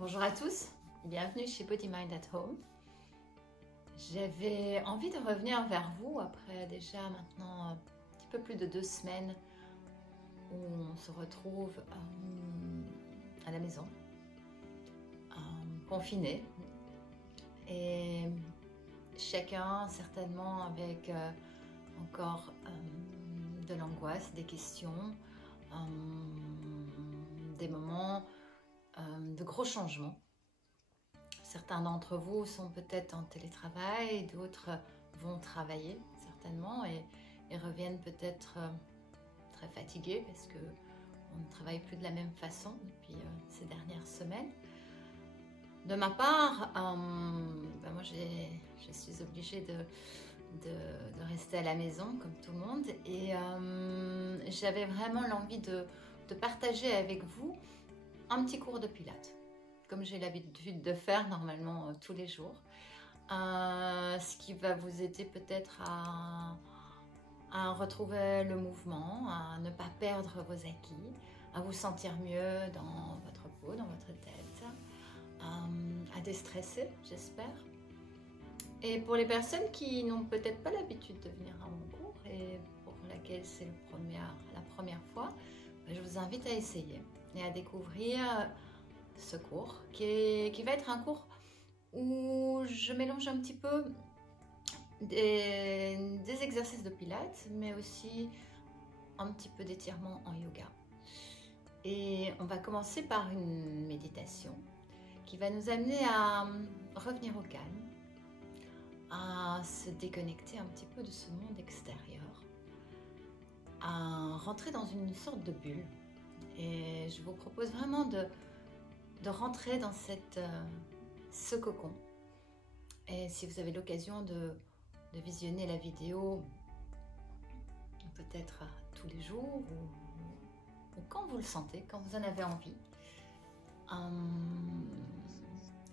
Bonjour à tous, bienvenue chez Body Mind at Home. J'avais envie de revenir vers vous après déjà maintenant un petit peu plus de 2 semaines où on se retrouve à la maison, confinés, et chacun certainement avec encore de l'angoisse, des questions, des moments de gros changements. Certains d'entre vous sont peut-être en télétravail, d'autres vont travailler certainement et reviennent peut-être très fatigués parce qu'on ne travaille plus de la même façon depuis ces dernières semaines. De ma part, moi je suis obligée de rester à la maison comme tout le monde et j'avais vraiment l'envie de partager avec vous un petit cours de pilates, comme j'ai l'habitude de faire normalement tous les jours, ce qui va vous aider peut-être à retrouver le mouvement, à ne pas perdre vos acquis, à vous sentir mieux dans votre peau, dans votre tête, à déstresser, j'espère. Et pour les personnes qui n'ont peut-être pas l'habitude de venir à mon cours et pour laquelle c'est la première fois, je vous invite à essayer et à découvrir ce cours qui va être un cours où je mélange un petit peu des exercices de pilates mais aussi un petit peu d'étirement en yoga. Et on va commencer par une méditation qui va nous amener à revenir au calme, à se déconnecter un petit peu de ce monde extérieur, à rentrer dans une sorte de bulle. Et je vous propose vraiment de rentrer dans ce cocon. Et si vous avez l'occasion de visionner la vidéo, peut-être tous les jours ou quand vous le sentez, quand vous en avez envie,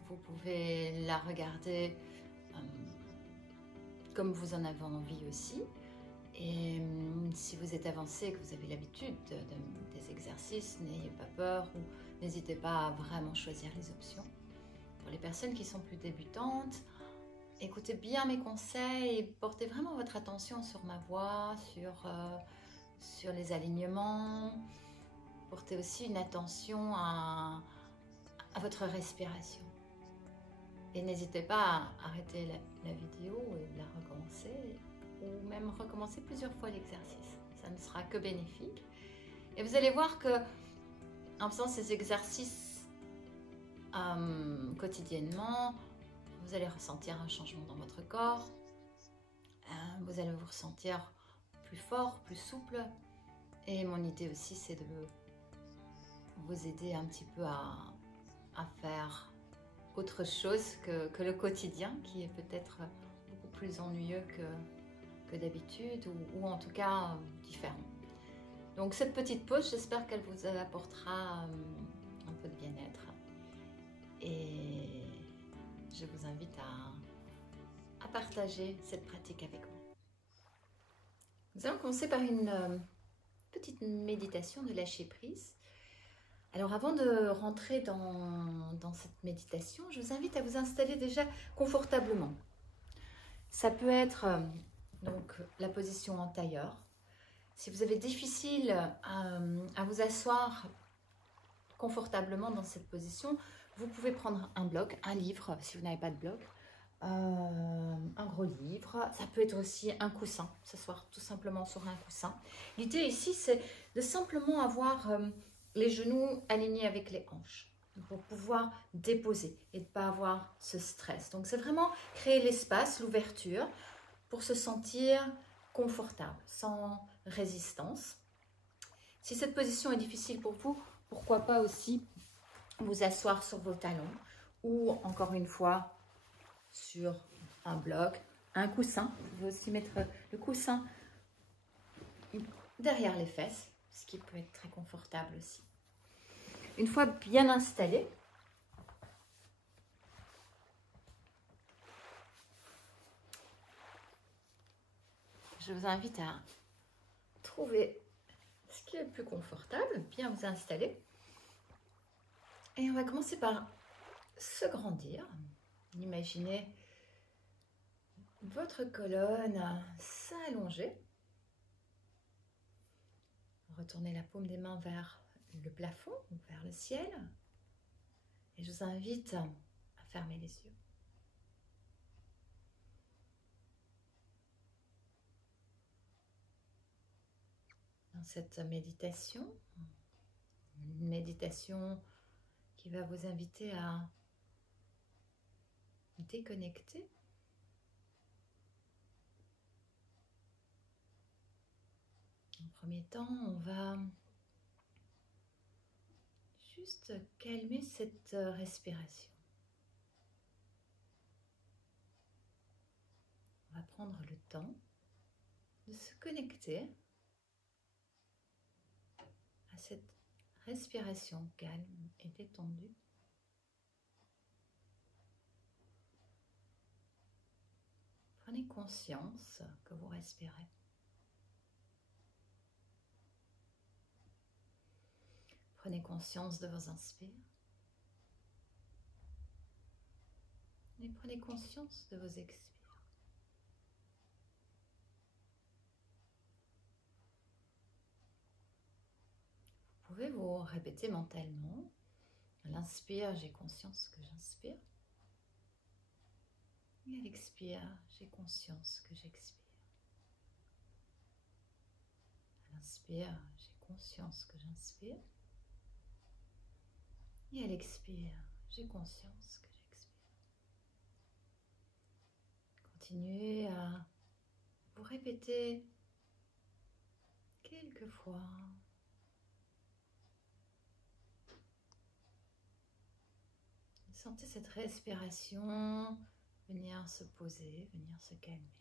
vous pouvez la regarder comme vous en avez envie aussi. Et si vous êtes avancé, que vous avez l'habitude des exercices, n'ayez pas peur ou n'hésitez pas à vraiment choisir les options. Pour les personnes qui sont plus débutantes, écoutez bien mes conseils et portez vraiment votre attention sur ma voix, sur les alignements. Portez aussi une attention à votre respiration. Et n'hésitez pas à arrêter la vidéo et la recommencer, ou même recommencer plusieurs fois l'exercice. Ça ne sera que bénéfique. Et vous allez voir que en faisant ces exercices quotidiennement, vous allez ressentir un changement dans votre corps. Vous allez vous ressentir plus fort, plus souple. Et mon idée aussi, c'est de vous aider un petit peu à faire autre chose que le quotidien, qui est peut-être beaucoup plus ennuyeux que d'habitude, ou en tout cas différent. Donc cette petite pause, j'espère qu'elle vous apportera un peu de bien-être. Et je vous invite à partager cette pratique avec moi. Nous allons commencer par une petite méditation de lâcher prise. Alors avant de rentrer dans cette méditation, je vous invite à vous installer déjà confortablement. Ça peut être donc la position en tailleur. Si vous avez difficile à vous asseoir confortablement dans cette position, vous pouvez prendre un bloc, un livre si vous n'avez pas de bloc, un gros livre. Ça peut être aussi un coussin, s'asseoir tout simplement sur un coussin. L'idée ici, c'est de simplement avoir les genoux alignés avec les hanches pour pouvoir déposer et de ne pas avoir ce stress. Donc c'est vraiment créer l'espace, l'ouverture pour se sentir confortable, sans résistance. Si cette position est difficile pour vous, pourquoi pas aussi vous asseoir sur vos talons ou encore une fois sur un bloc, un coussin. Vous pouvez aussi mettre le coussin derrière les fesses, ce qui peut être très confortable aussi. Une fois bien installé, je vous invite à trouver ce qui est le plus confortable, bien vous installer. Et on va commencer par se grandir. Imaginez votre colonne s'allonger. Retournez la paume des mains vers le plafond, vers le ciel. Et je vous invite à fermer les yeux. Dans cette méditation, une méditation qui va vous inviter à déconnecter. En premier temps, on va juste calmer cette respiration. On va prendre le temps de se connecter à cette respiration calme et détendue. Prenez conscience que vous respirez. Prenez conscience de vos inspires. Et prenez conscience de vos expires. Vous pouvez vous répéter mentalement. À l'inspire, j'ai conscience que j'inspire. Et à l'expire, j'ai conscience que j'expire. À l'inspire, j'ai conscience que j'inspire. Et à l'expire, j'ai conscience que j'expire. Continuez à vous répéter quelques fois. Sentez cette respiration venir se poser, venir se calmer.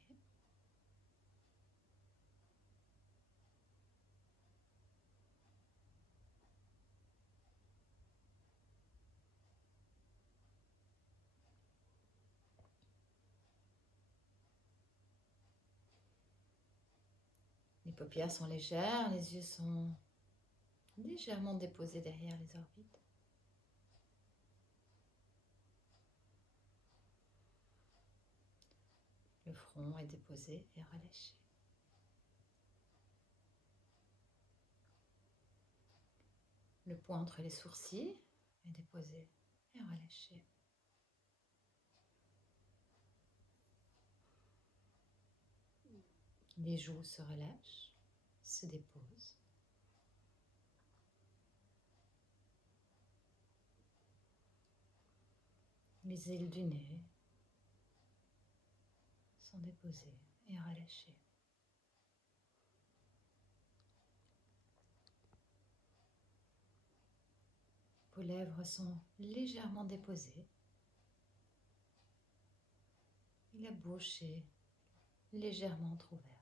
Les paupières sont légères, les yeux sont légèrement déposés derrière les orbites. Le front est déposé et relâché. Le poing entre les sourcils est déposé et relâché. Les joues se relâchent, se déposent. Les ailes du nez sont déposées et relâchées. Vos lèvres sont légèrement déposées. Et la bouche est légèrement entrouverte.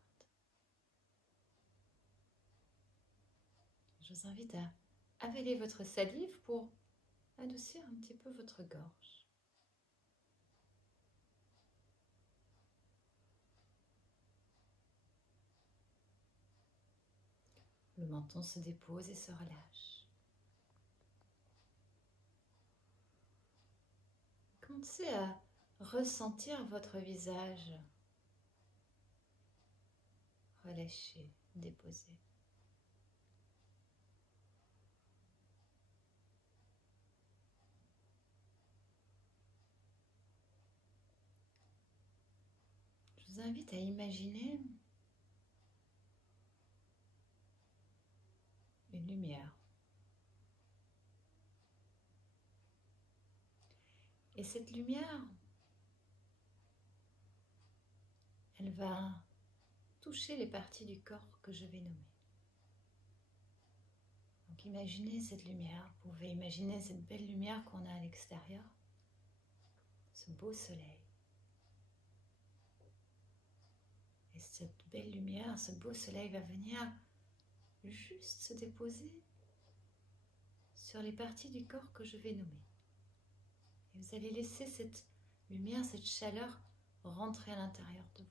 Je vous invite à avaler votre salive pour adoucir un petit peu votre gorge. Le menton se dépose et se relâche. Commencez à ressentir votre visage relâché, déposé. Je vous invite à imaginer une lumière. Et cette lumière, elle va toucher les parties du corps que je vais nommer. Donc imaginez cette lumière, vous pouvez imaginer cette belle lumière qu'on a à l'extérieur, ce beau soleil. Et cette belle lumière, ce beau soleil va venir juste se déposer sur les parties du corps que je vais nommer. Et vous allez laisser cette lumière, cette chaleur rentrer à l'intérieur de vous.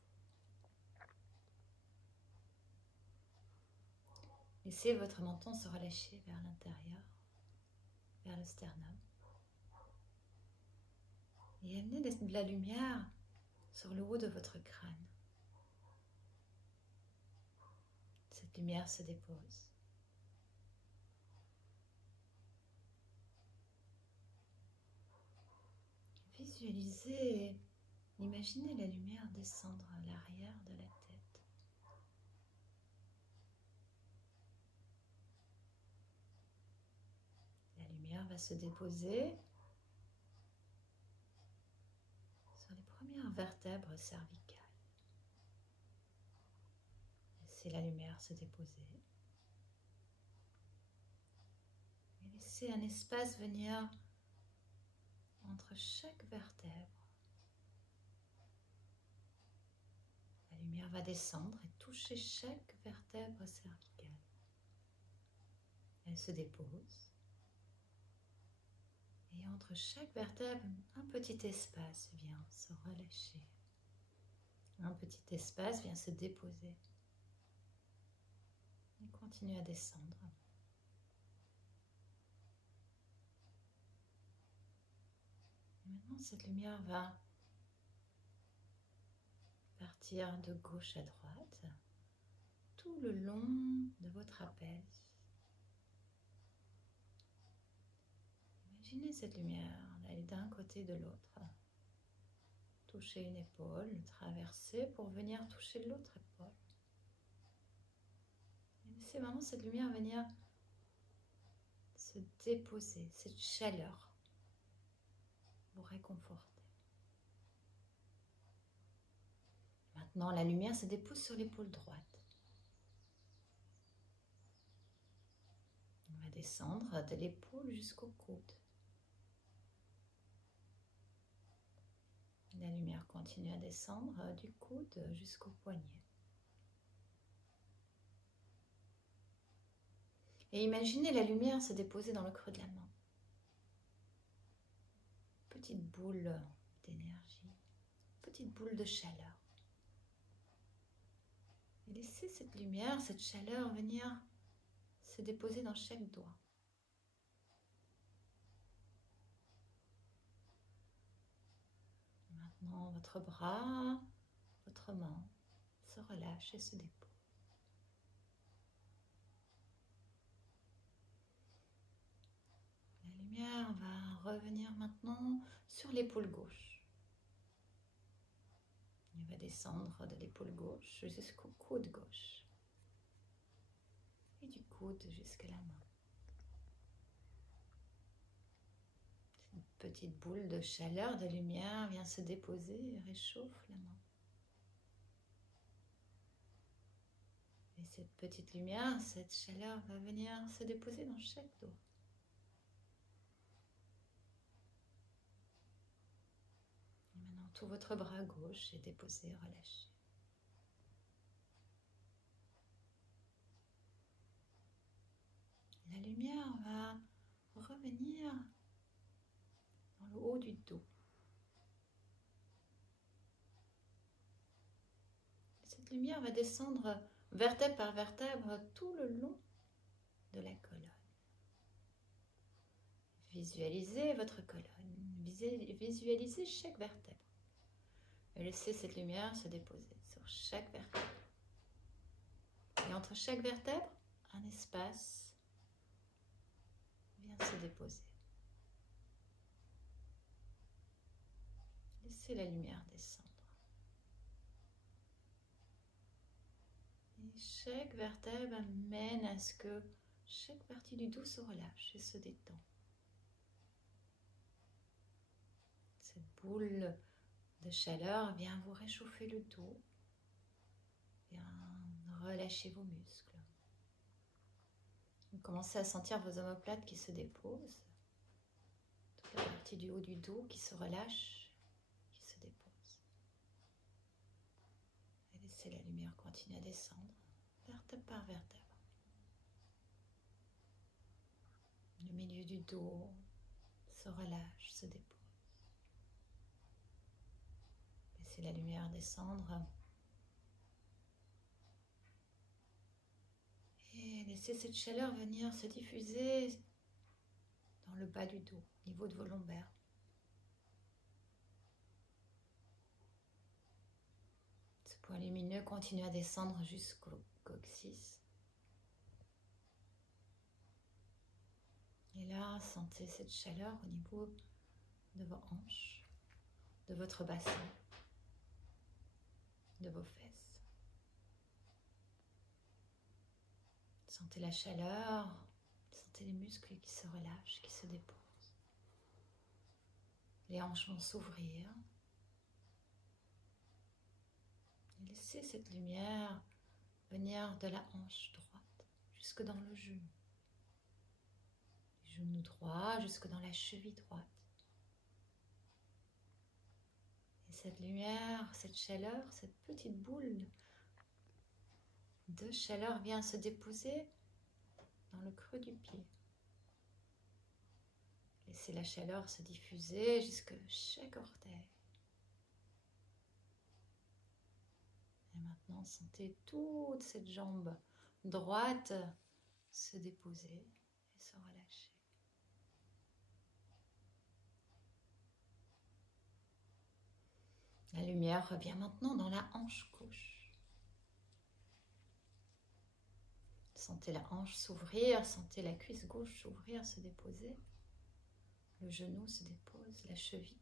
Laissez votre menton se relâcher vers l'intérieur, vers le sternum. Et amenez de la lumière sur le haut de votre crâne. Cette lumière se dépose. Visualisez, imaginez la lumière descendre à l'arrière de la tête. La lumière va se déposer sur les premières vertèbres cervicales. Laissez la lumière se déposer. Et laissez un espace venir entre chaque vertèbre. La lumière va descendre et toucher chaque vertèbre cervicale. Elle se dépose. Et entre chaque vertèbre, un petit espace vient se relâcher. Un petit espace vient se déposer. Et continue à descendre. Et maintenant, cette lumière va partir de gauche à droite, tout le long de votre trapèze. Imaginez cette lumière aller d'un côté de l'autre, toucher une épaule, traverser pour venir toucher l'autre épaule. Et laissez vraiment cette lumière venir se déposer, cette chaleur, vous réconforter. Maintenant, la lumière se dépose sur l'épaule droite. On va descendre de l'épaule jusqu'au coude. La lumière continue à descendre du coude jusqu'au poignet. Et imaginez la lumière se déposer dans le creux de la main. Petite boule d'énergie, petite boule de chaleur. Et laissez cette lumière, cette chaleur venir se déposer dans chaque doigt. Maintenant, votre bras, votre main se relâche et se dépose. La lumière va revenir maintenant sur l'épaule gauche. Elle va descendre de l'épaule gauche jusqu'au coude gauche. Et du coude jusqu'à la main. Une petite boule de chaleur, de lumière vient se déposer et réchauffe la main. Et cette petite lumière, cette chaleur va venir se déposer dans chaque doigt. Et maintenant, tout votre bras gauche est déposé, relâché. La lumière va revenir dans le haut du dos. Cette lumière va descendre vertèbre par vertèbre tout le long de la colonne. Visualisez votre colonne, visualisez chaque vertèbre. Et laissez cette lumière se déposer sur chaque vertèbre. Et entre chaque vertèbre, un espace vient se déposer. Laissez la lumière descendre. Et chaque vertèbre mène à ce que chaque partie du dos se relâche et se détend. Cette boule de chaleur vient vous réchauffer le dos, vient relâcher vos muscles. Vous commencez à sentir vos omoplates qui se déposent, toute la partie du haut du dos qui se relâche, qui se dépose. Et laissez la lumière continuer à descendre, vertèbre par vertèbre. Le milieu du dos se relâche, se dépose. Laissez la lumière descendre. Et laissez cette chaleur venir se diffuser dans le bas du dos, au niveau de vos lombaires. Point lumineux continue à descendre jusqu'au coccyx. Et là, sentez cette chaleur au niveau de vos hanches, de votre bassin, de vos fesses. Sentez la chaleur, sentez les muscles qui se relâchent, qui se déposent. Les hanches vont s'ouvrir. Et laissez cette lumière venir de la hanche droite jusque dans le genou. Genou droit jusque dans la cheville droite. Et cette lumière, cette chaleur, cette petite boule de chaleur vient se déposer dans le creux du pied. Laissez la chaleur se diffuser jusque chaque orteil. Et maintenant, sentez toute cette jambe droite se déposer et se relâcher. La lumière revient maintenant dans la hanche gauche. Sentez la hanche s'ouvrir, sentez la cuisse gauche s'ouvrir, se déposer. Le genou se dépose, la cheville,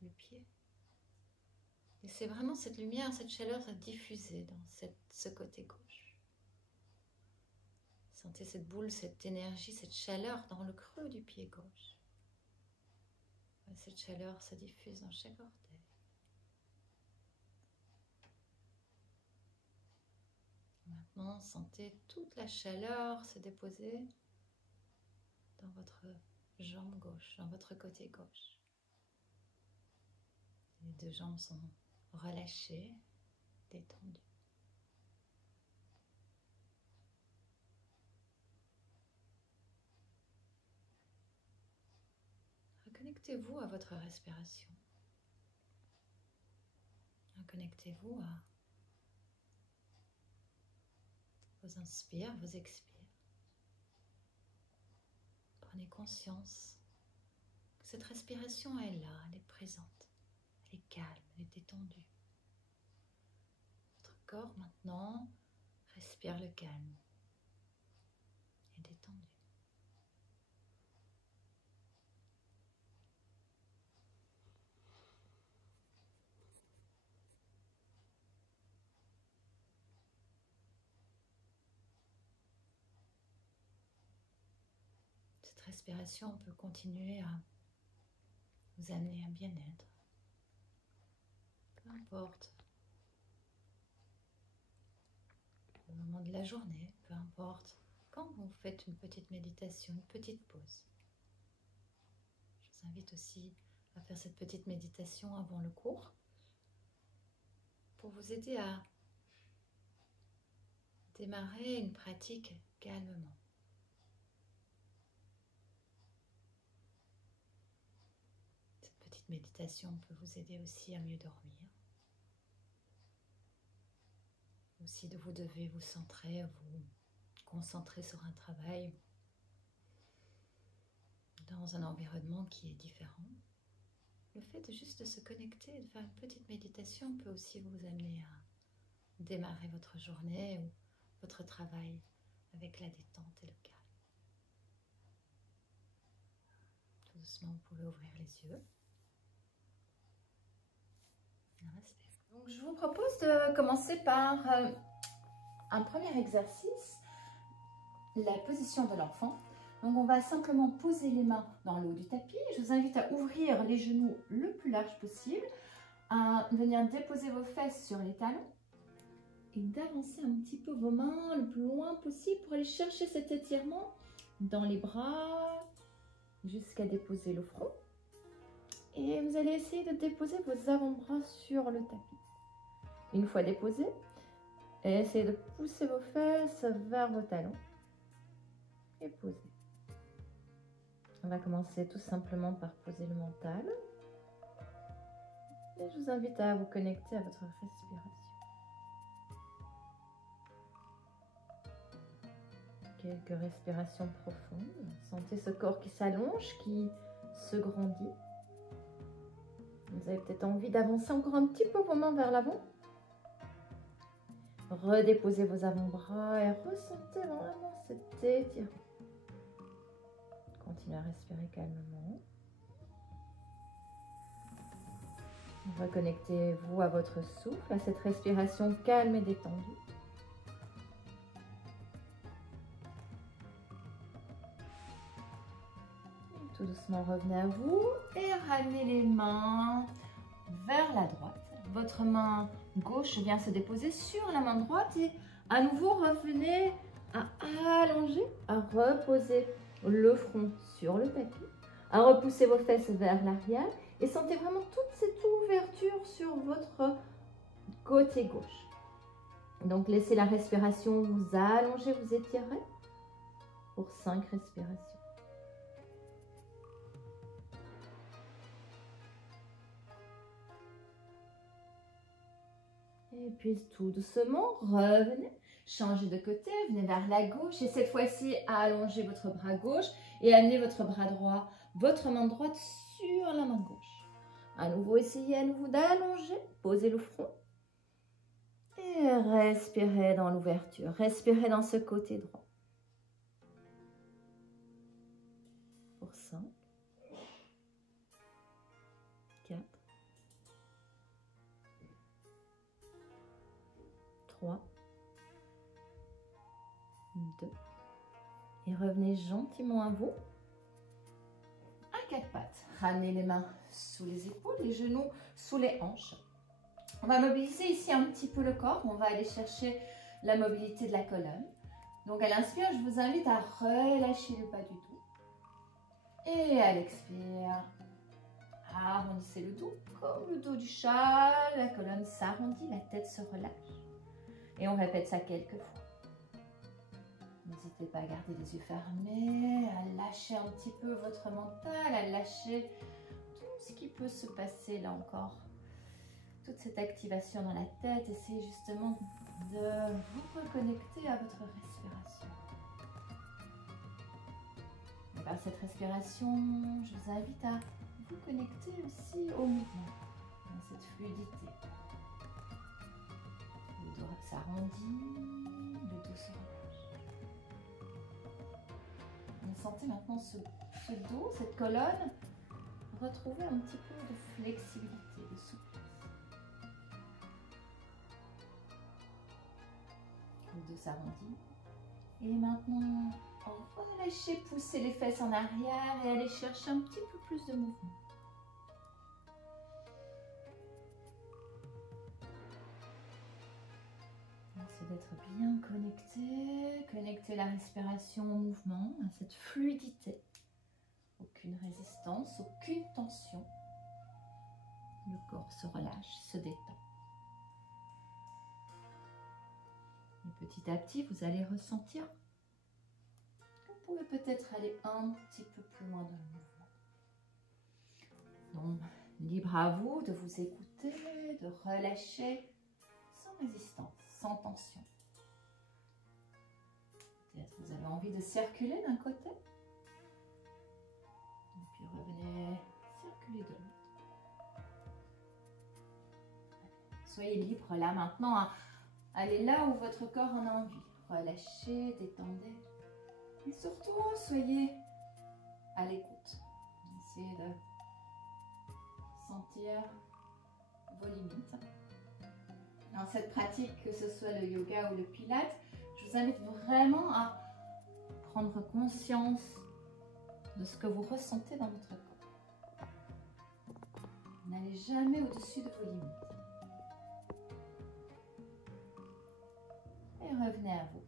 le pied. Laissez vraiment cette lumière, cette chaleur se diffuser dans ce côté gauche. Sentez cette boule, cette énergie, cette chaleur dans le creux du pied gauche. Cette chaleur se diffuse dans chaque orteil. Maintenant, sentez toute la chaleur se déposer dans votre jambe gauche, dans votre côté gauche. Les deux jambes sont relâchées, détendues. Reconnectez-vous à votre respiration. Reconnectez-vous à vos inspires, vos expires. Prenez conscience que cette respiration est là, elle est présente, elle est calme, elle est détendue. Votre corps maintenant respire le calme et détendu. Cette respiration peut continuer à vous amener un bien-être. Peu importe le moment de la journée, peu importe quand vous faites une petite méditation, une petite pause. Je vous invite aussi à faire cette petite méditation avant le cours pour vous aider à démarrer une pratique calmement. Cette petite méditation peut vous aider aussi à mieux dormir. Aussi, vous devez vous centrer, vous concentrer sur un travail dans un environnement qui est différent. Le fait de juste se connecter et de faire une petite méditation peut aussi vous amener à démarrer votre journée ou votre travail avec la détente et le calme. Tout doucement, vous pouvez ouvrir les yeux. Donc, je vous propose de commencer par un premier exercice, la position de l'enfant. Donc, on va simplement poser les mains dans le haut du tapis. Je vous invite à ouvrir les genoux le plus large possible, à venir déposer vos fesses sur les talons et d'avancer un petit peu vos mains le plus loin possible pour aller chercher cet étirement dans les bras jusqu'à déposer le front. Et vous allez essayer de déposer vos avant-bras sur le tapis. Une fois déposé, essayez de pousser vos fesses vers vos talons et poser. On va commencer tout simplement par poser le mental. Et je vous invite à vous connecter à votre respiration. Quelques respirations profondes. Sentez ce corps qui s'allonge, qui se grandit. Vous avez peut-être envie d'avancer encore un petit peu vos mains vers l'avant Redéposez vos avant-bras et ressentez vraiment cet étirement. Continuez à respirer calmement. Reconnectez-vous à votre souffle, à cette respiration calme et détendue. Et tout doucement, revenez à vous et ramenez les mains vers la droite. Votre main gauche vient se déposer sur la main droite et à nouveau revenez à allonger, à reposer le front sur le tapis, à repousser vos fesses vers l'arrière et sentez vraiment toute cette ouverture sur votre côté gauche. Donc laissez la respiration vous allonger, vous étirer pour 5 respirations. Et puis tout doucement, revenez, changez de côté, venez vers la gauche et cette fois-ci, allongez votre bras gauche et amenez votre bras droit, votre main droite sur la main gauche. À nouveau, essayez à nouveau d'allonger, posez le front et respirez dans l'ouverture, respirez dans ce côté droit. Pour 5, 4, 3, 2 et revenez gentiment à vous. À 4 pattes, ramenez les mains sous les épaules, les genoux sous les hanches. On va mobiliser ici un petit peu le corps, on va aller chercher la mobilité de la colonne. Donc à l'inspire, je vous invite à relâcher le bas du dos. Et à l'expire, arrondissez le dos comme le dos du chat, la colonne s'arrondit, la tête se relâche. Et on répète ça quelques fois. N'hésitez pas à garder les yeux fermés, à lâcher un petit peu votre mental, à lâcher tout ce qui peut se passer là encore. Toute cette activation dans la tête, essayez justement de vous reconnecter à votre respiration. Et par cette respiration, je vous invite à vous connecter aussi au mouvement, à cette fluidité. Le dos s'arrondit, le dos se relâche. Et sentez maintenant ce dos, cette colonne, retrouver un petit peu de flexibilité, de souplesse. Le dos s'arrondit. Et maintenant, relâchez, poussez les fesses en arrière et allez chercher un petit peu plus de mouvement. Essayez d'être bien connecté, connecter la respiration au mouvement, à cette fluidité. Aucune résistance, aucune tension. Le corps se relâche, se détend. Et petit à petit, vous allez ressentir que vous pouvez peut-être aller un petit peu plus loin dans le mouvement. Donc, libre à vous de vous écouter, de relâcher sans résistance, sans tension. Peut-être vous avez envie de circuler d'un côté. Et puis revenez circuler de l'autre. Soyez libre là maintenant à aller là où votre corps en a envie. Relâchez, détendez. Et surtout, soyez à l'écoute. Essayez de sentir vos limites. Dans cette pratique, que ce soit le yoga ou le pilates, je vous invite vraiment à prendre conscience de ce que vous ressentez dans votre corps. N'allez jamais au-dessus de vos limites. Et revenez à vous.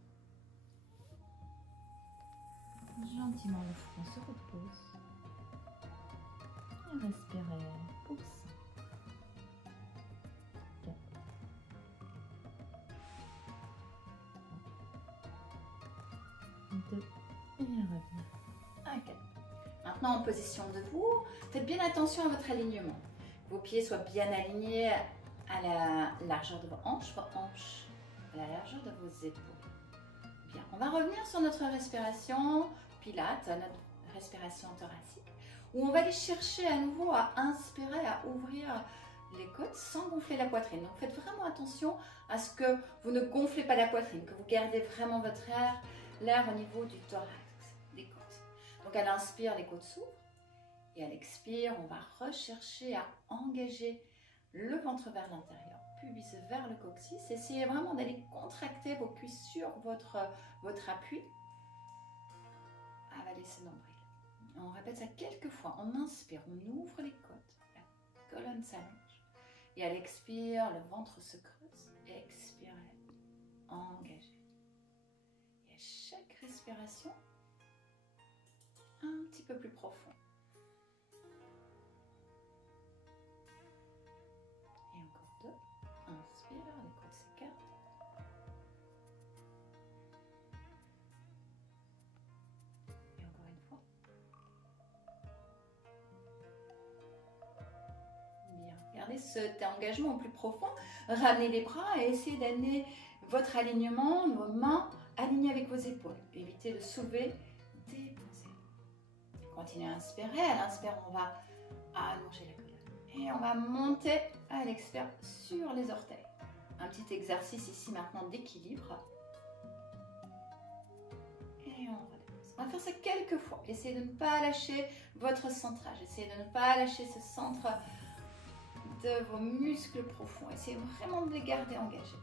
Gentiment, le front se repose. Et respirez pour 5, 4, 2 et revenez à 4. Maintenant en position debout, faites bien attention à votre alignement. Vos pieds soient bien alignés à la largeur de vos hanches à la largeur de vos épaules. Bien, on va revenir sur notre respiration pilates, notre respiration thoracique, où on va aller chercher à nouveau à inspirer, à ouvrir les côtes sans gonfler la poitrine. Donc faites vraiment attention à ce que vous ne gonflez pas la poitrine, que vous gardez vraiment votre l'air au niveau du thorax, des côtes. Donc à l'inspire, les côtes s'ouvrent. Et à l'expire, on va rechercher à engager le ventre vers l'intérieur, pubis vers le coccyx. Essayez vraiment d'aller contracter vos cuisses sur votre appui. Avaler ce nombril. On répète ça quelques fois. On inspire, on ouvre les côtes, la colonne s'allonge. Et à l'expire, le ventre se creuse. Expirez, engagez. Et à chaque respiration, un petit peu plus profond. Et encore deux. Inspire, les côtes s'écartent. Et encore une fois. Bien. Gardez cet engagement au plus profond. Ramenez les bras et essayez d'amener votre alignement, vos mains alignées avec vos épaules. Évitez de soulever, déposer. Continuez à inspirer. À l'inspire, on va allonger la colonne. Et on va monter à l'expire sur les orteils. Un petit exercice ici maintenant d'équilibre. Et on redépose. On va faire ça quelques fois. Essayez de ne pas lâcher votre centrage. Essayez de ne pas lâcher ce centre de vos muscles profonds. Essayez vraiment de les garder engagés.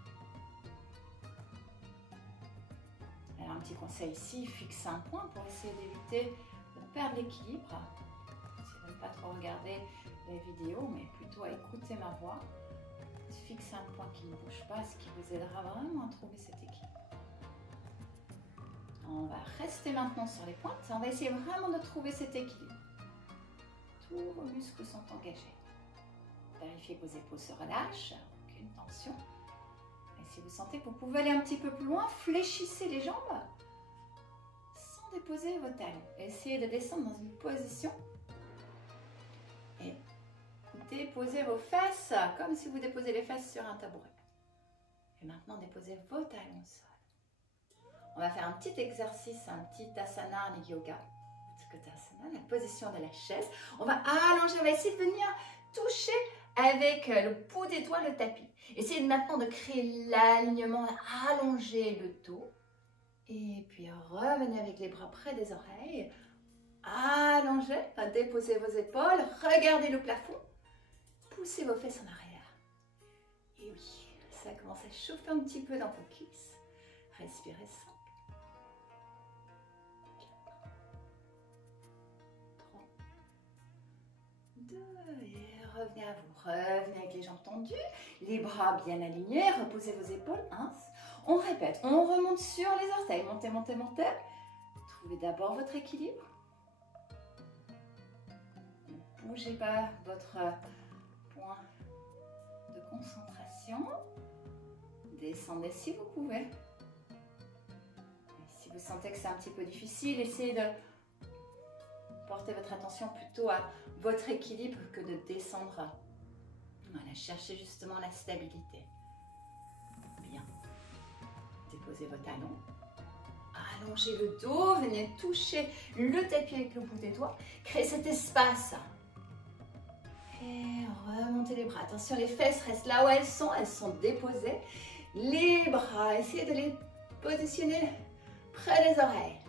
Alors un petit conseil ici, fixez un point pour essayer d'éviter de perdre l'équilibre. Essayez de ne pas trop regarder les vidéos, mais plutôt à écouter ma voix. Fixez un point qui ne bouge pas, ce qui vous aidera vraiment à trouver cet équilibre. On va rester maintenant sur les pointes et on va essayer vraiment de trouver cet équilibre. Tous vos muscles sont engagés. Vérifiez que vos épaules se relâchent, aucune tension. Et si vous sentez que vous pouvez aller un petit peu plus loin, fléchissez les jambes sans déposer vos talons. Essayez de descendre dans une position et déposez vos fesses comme si vous déposez les fesses sur un tabouret. Et maintenant, déposez vos talons au sol. On va faire un petit exercice, un petit asana en yoga. Utkatasana, la position de la chaise. On va allonger, on va essayer de venir toucher avec le bout des doigts le tapis. Essayez maintenant de créer l'alignement, allonger le dos. Et puis revenez avec les bras près des oreilles. Allongez, déposez vos épaules, regardez le plafond. Poussez vos fesses en arrière. Et oui, ça commence à chauffer un petit peu dans vos cuisses. Respirez 5, 4, 3, 2, et revenez à vous. Revenez avec les jambes tendues, les bras bien alignés, reposez vos épaules. 1, on répète, on remonte sur les orteils. Montez, montez, montez. Trouvez d'abord votre équilibre. Ne bougez pas votre point de concentration. Descendez si vous pouvez. Et si vous sentez que c'est un petit peu difficile, essayez de porter votre attention plutôt à votre équilibre que de descendre. Voilà, cherchez justement la stabilité. Bien. Déposez vos talons. Allongez le dos, venez toucher le tapis avec le bout des doigts. Créez cet espace. Et remontez les bras. Attention, les fesses restent là où elles sont déposées. Les bras, essayez de les positionner près des oreilles.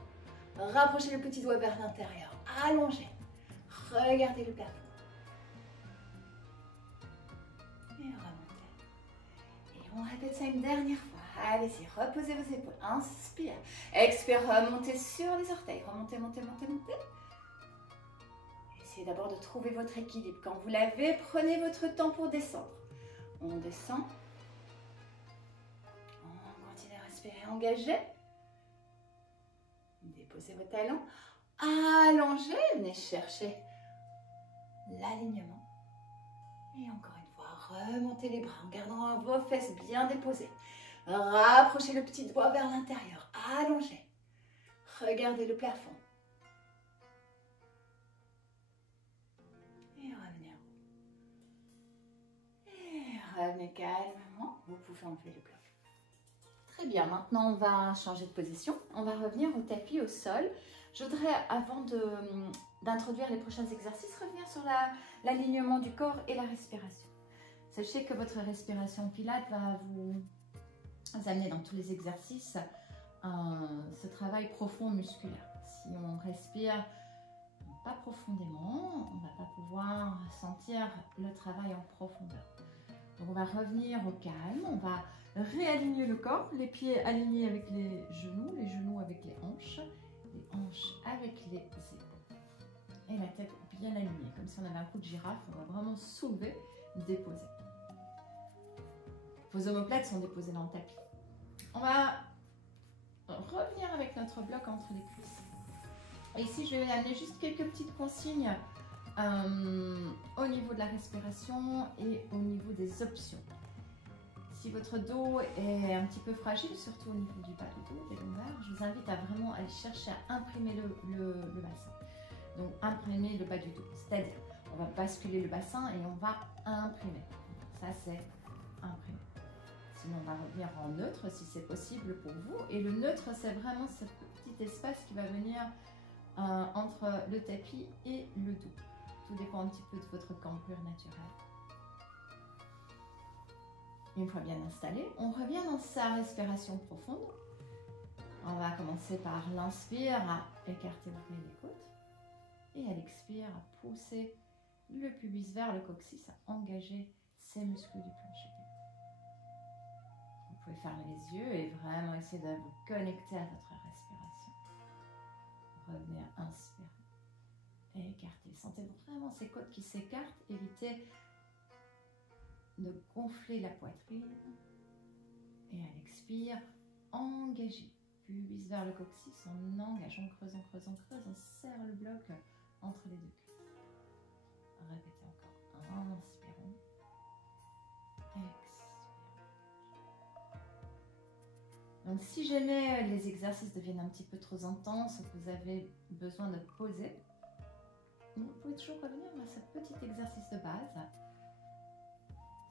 Rapprochez le petit doigt vers l'intérieur. Allongez. Regardez le plafond. Et remontez. Et on répète ça une dernière fois. Allez-y, reposez vos épaules. Inspire. Expire, remontez sur les orteils. Remontez, montez, montez, montez. Essayez d'abord de trouver votre équilibre. Quand vous l'avez, prenez votre temps pour descendre. On descend. On continue à respirer, engagé. Déposez vos talons. Allongez. Venez chercher l'alignement. Et encore une fois, remontez les bras en gardant vos fesses bien déposées. Rapprochez le petit doigt vers l'intérieur. Allongez. Regardez le plafond. Et revenez en haut. Et revenez calmement. Vous pouvez enlever le plafond. Très bien. Maintenant, on va changer de position. On va revenir au tapis, au sol. Je voudrais, avant d'introduire les prochains exercices, revenir sur l'alignement du corps et la respiration. Sachez que votre respiration Pilates va vous amener dans tous les exercices ce travail profond musculaire. Si on respire pas profondément, on ne va pas pouvoir sentir le travail en profondeur. Donc on va revenir au calme, on va réaligner le corps, les pieds alignés avec les genoux avec les hanches avec les épaules. Et la tête bien alignée, comme si on avait un coup de girafe, on va vraiment soulever, déposer. Vos omoplates sont déposées dans le tapis. On va revenir avec notre bloc entre les cuisses. Et ici, je vais amener juste quelques petites consignes au niveau de la respiration et au niveau des options. Si votre dos est un petit peu fragile, surtout au niveau du bas du dos, des lombaires, je vous invite à vraiment aller chercher à imprimer le bassin. Donc, imprimer le bas du dos. C'est-à-dire, on va basculer le bassin et on va imprimer. Ça, c'est imprimer. Sinon, on va revenir en neutre si c'est possible pour vous. Et le neutre, c'est vraiment ce petit espace qui va venir entre le tapis et le dos. Tout dépend un petit peu de votre campure naturelle. Une fois bien installé, on revient dans sa respiration profonde. On va commencer par l'inspire à écarter les côtes et à l'expire à pousser le pubis vers le coccyx, à engager ses muscles du plancher. Vous pouvez fermer les yeux et vraiment essayer de vous connecter à votre respiration. Revenez à inspirer et écarter. Sentez vraiment ces côtes qui s'écartent. Évitez de gonfler la poitrine. Et à l'expire, engagez. Pubis vers le coccyx, on engage, on creuse, on serre le bloc entre les deux cuisses. Répétez encore. Inspirons. Expirons. Donc si jamais les exercices deviennent un petit peu trop intenses, vous avez besoin de poser, vous pouvez toujours revenir à ce petit exercice de base,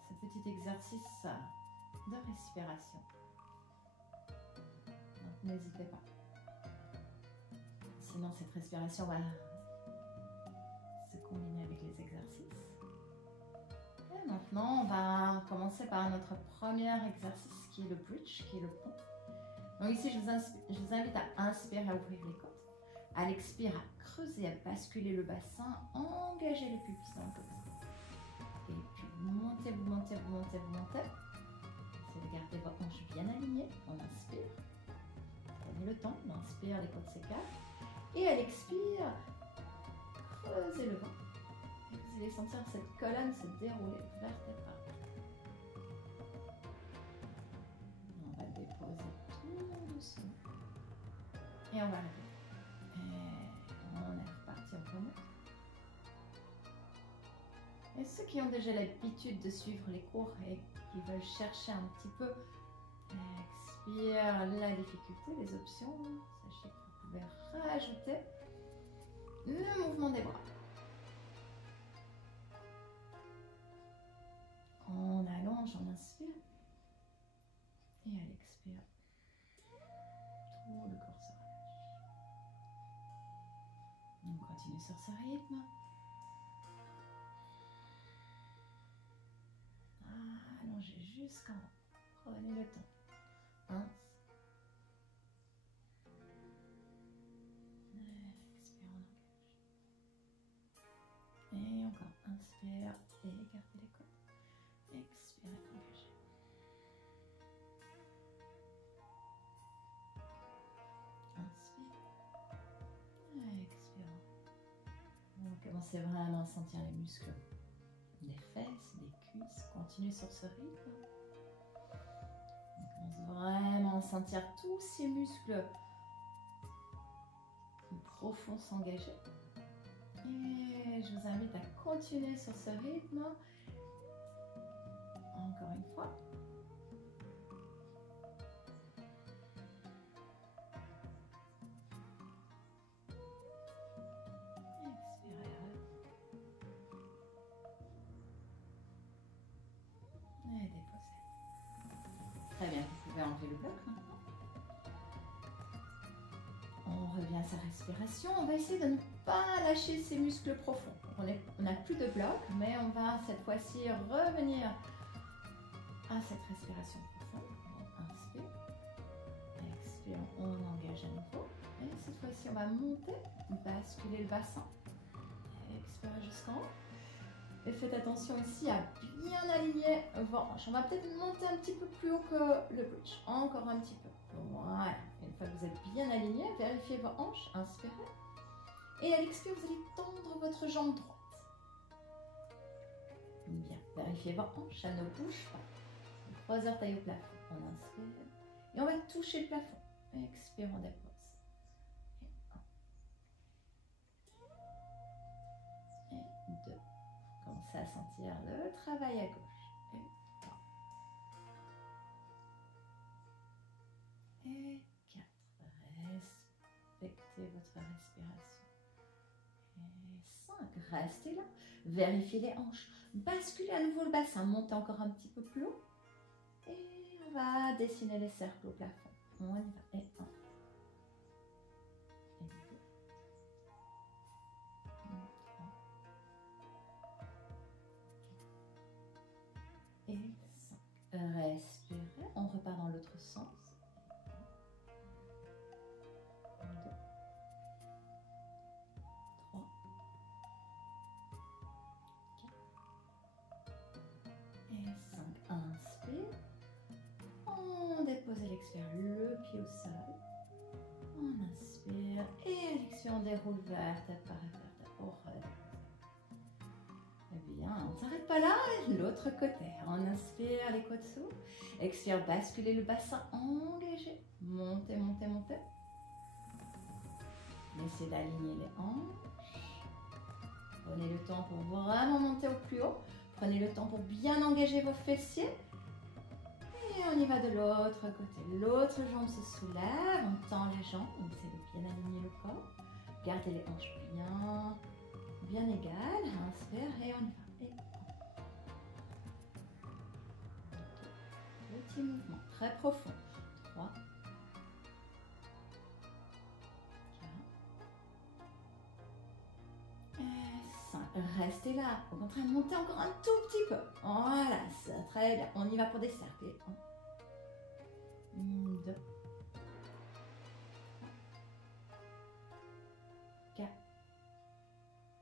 ce petit exercice de respiration. Donc n'hésitez pas. Sinon cette respiration va se combiner avec les exercices. Et maintenant, on va commencer par notre premier exercice qui est le bridge, qui est le pont. Donc ici, je vous invite à inspirer, à ouvrir les côtes. À l'expire, à creuser, à basculer le bassin, engager le pubis dans le coccyx. Et puis vous montez. Essayez de garder vos hanches bien alignées. On inspire. Prenez le temps. On inspire, les côtes s'écartent. Et à l'expire, creusez le ventre. Et vous allez sentir cette colonne se dérouler vertébrale. On va déposer tout doucement. Et on va répéter. On est reparti, on remonte. Et ceux qui ont déjà l'habitude de suivre les cours et qui veulent chercher un petit peu, expire la difficulté, les options, sachez que vous pouvez rajouter le mouvement des bras. On allonge, on inspire. Et à l'expire, tout le corps se relâche. On continue sur ce rythme. Allongez jusqu'en haut. Prenez le temps. Expire, on engage. Et encore, inspire et écartez les côtes. Expire, engagez. Inspire. Expire. On commence vraiment à sentir les muscles des fesses, des cuisses. Continuez sur ce rythme. On commence vraiment à sentir tous ces muscles profonds s'engager. Et je vous invite à continuer sur ce rythme. Encore une fois. Très bien, vous pouvez enlever le bloc maintenant. On revient à sa respiration. On va essayer de ne pas lâcher ses muscles profonds. On n'a plus de bloc, mais on va cette fois-ci revenir à cette respiration profonde. Inspire. Expire, on engage à nouveau. Et cette fois-ci, on va monter, basculer le bassin. Expirez jusqu'en haut. Et faites attention ici à bien aligner vos hanches. On va peut-être monter un petit peu plus haut que le bridge. Encore un petit peu. Voilà. Une fois que vous êtes bien aligné, vérifiez vos hanches. Inspirez. Et à l'expire, vous allez tendre votre jambe droite. Bien. Vérifiez vos hanches. Ça ne bouge pas. 3 orteils au plafond. On inspire. Et on va toucher le plafond. Expire, on dépose. Et 2. Commencez à sentir le travail à gauche. Et 3. Et 4. Respectez votre respiration. Et 5. Restez là. Vérifiez les hanches. Basculez à nouveau le bassin. Montez encore un petit peu plus haut. Et on va dessiner les cercles au plafond. On y va. Et 1. Et 2. Et 5. Respirez. On repart dans l'autre sens. 2. 3. 4. Et 5. Inspire. On dépose à l'expire le pied au sol. On inspire. Et à l'expire, on déroule vertèbre par vertèbre. On redépose. Bien, on ne s'arrête pas là, l'autre côté. On inspire, les côtes s'ouvrent. Expire, basculez le bassin engagé. Montez, montez, montez. Essayez d'aligner les hanches. Prenez le temps pour vraiment monter au plus haut. Prenez le temps pour bien engager vos fessiers. Et on y va de l'autre côté. L'autre jambe se soulève, on tend les jambes. On essaie de bien aligner le corps. Gardez les hanches bien égales. Inspire et on y va. Petit mouvement très profond. 3, 4 et 5. Restez là. Au contraire, montez encore un tout petit peu. Voilà, c'est très bien. On y va pour des cercles. 1, 2, 4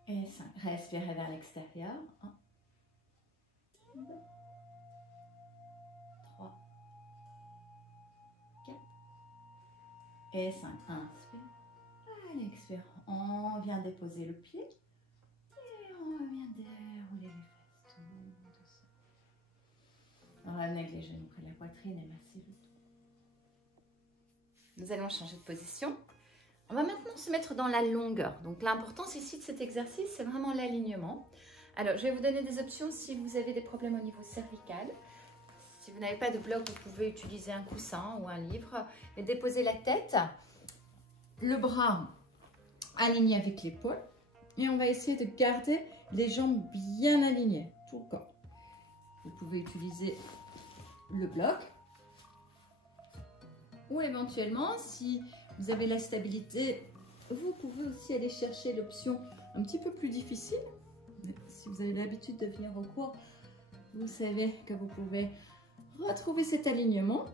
et 5. Respirez vers l'extérieur. 1, 2, 3, 4 et 5. Inspire. Allez, expire. On vient déposer le pied. Et on vient dérouler les fesses. Tout doucement. Ramenez avec les genoux près de la poitrine et massez le dos. Nous allons changer de position. On va maintenant se mettre dans la longueur. Donc l'importance ici de cet exercice, c'est vraiment l'alignement. Alors, je vais vous donner des options si vous avez des problèmes au niveau cervical. Si vous n'avez pas de bloc, vous pouvez utiliser un coussin ou un livre et déposer la tête, le bras aligné avec l'épaule. Et on va essayer de garder les jambes bien alignées, tout le corps. Vous pouvez utiliser le bloc. Ou éventuellement, si vous avez la stabilité, vous pouvez aussi aller chercher l'option un petit peu plus difficile. Si vous avez l'habitude de venir au cours, vous savez que vous pouvez retrouver cet alignement.